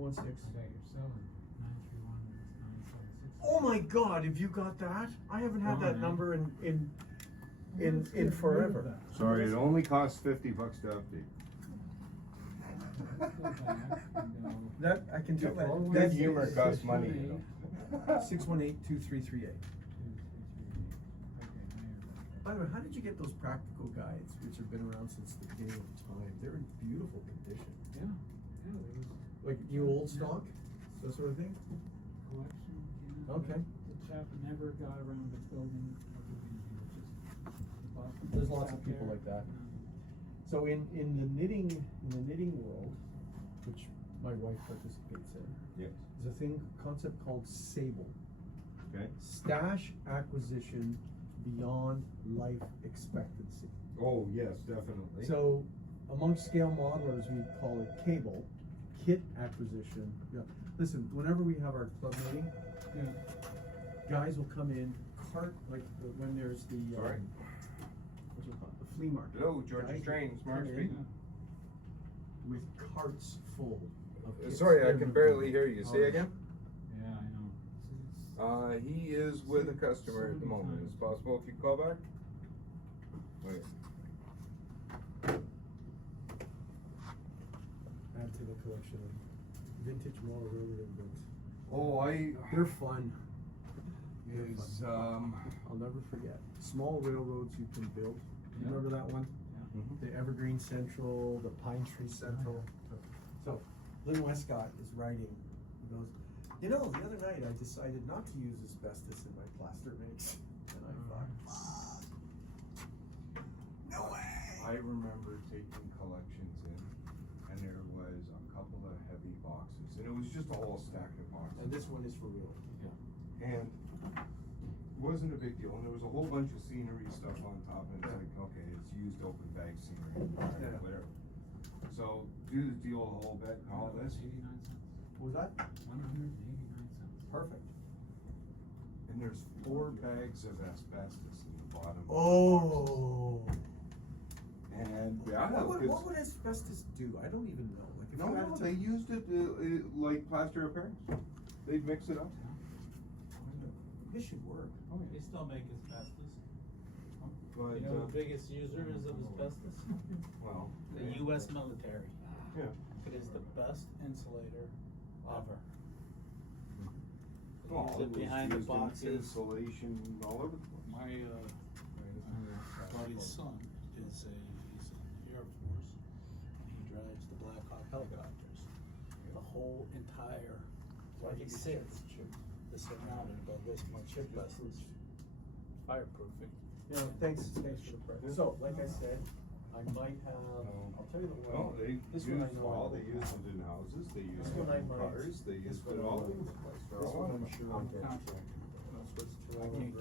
416. I got your cell, 931-976. Oh my God, have you got that? I haven't had that number in forever. Sorry, it only costs $50 to update. Let's go back and go. That I can tell. Good humor costs money, you know. 618-2338. Okay, By the way, how did you get those practical guides, which have been around since the beginning of time? They're in beautiful condition. yeah, there was Like new old stock, that sort of thing. collection, yeah. Okay. The chap never got around to building everything, he was just, he bought them, There's lots sat of people there, like that. and, So in the knitting world, which my wife participates in, Yes. is a concept called SABLE. Okay. Stash acquisition beyond life expectancy. Oh, yes, definitely. So among scale modelers, we call it cable, kit acquisition. Yeah. Listen, whenever we have our club meeting, yeah. guys will come in, when there's the, Sorry. what's it called, the flea market. Hello, Georgia Guys Strain, will Smart come Street. in with carts full of kits. Sorry, I They're can the- barely hear you. Say Oh. again? Yeah, I know. He is with a customer at the moment. It's possible if you call back? Okay. Add to the collection of vintage model railroad books. Oh, They're fun. is, I'll never forget. Small railroads you can build. You Yeah. remember that one? mhm. The Evergreen Central, the Pine Tree Central. So, Lynn Westcott is writing. He goes, you know, the other night I decided not to use asbestos in my plaster mix. And I thought, no way! I remember taking collections in, and there was a couple of heavy boxes, and it was just a whole stack of boxes. And this one is for real. And it wasn't a big deal, and there was a whole bunch of scenery stuff on top, and it's like, okay, it's used open bag scenery, Yeah. whatever. So, do the deal a whole bit, and all this, 89 cents. What was that? 189 cents. Perfect. and there's 4 bags of asbestos in the bottom. Oh. And, yeah, What 'cause- would asbestos do? I don't even know. Like if no, you had no, to- they used it like plaster of Paris. They'd mix it up. This should work. Oh, They still make asbestos. But, You know who the biggest user is of asbestos? well, The US military. yeah. It is the best insulator ever. They Well, use it it was behind the used in boxes. Insulation all over the place. My buddy's son is he's in the Air Force, and he drives the Black Hawk helicopters. The whole entire, like he sits, is surrounded by this much asbestos. Fireproofing. You know, thanks for the price. So, like I said, I might have, I'll tell you the one. No, they This used, one I know. well, they used it in houses, they used This it one I in might- cars, they this used one it I all might- over the place. This one I'm sure I'll get. Contract. I'll switch to I one can't of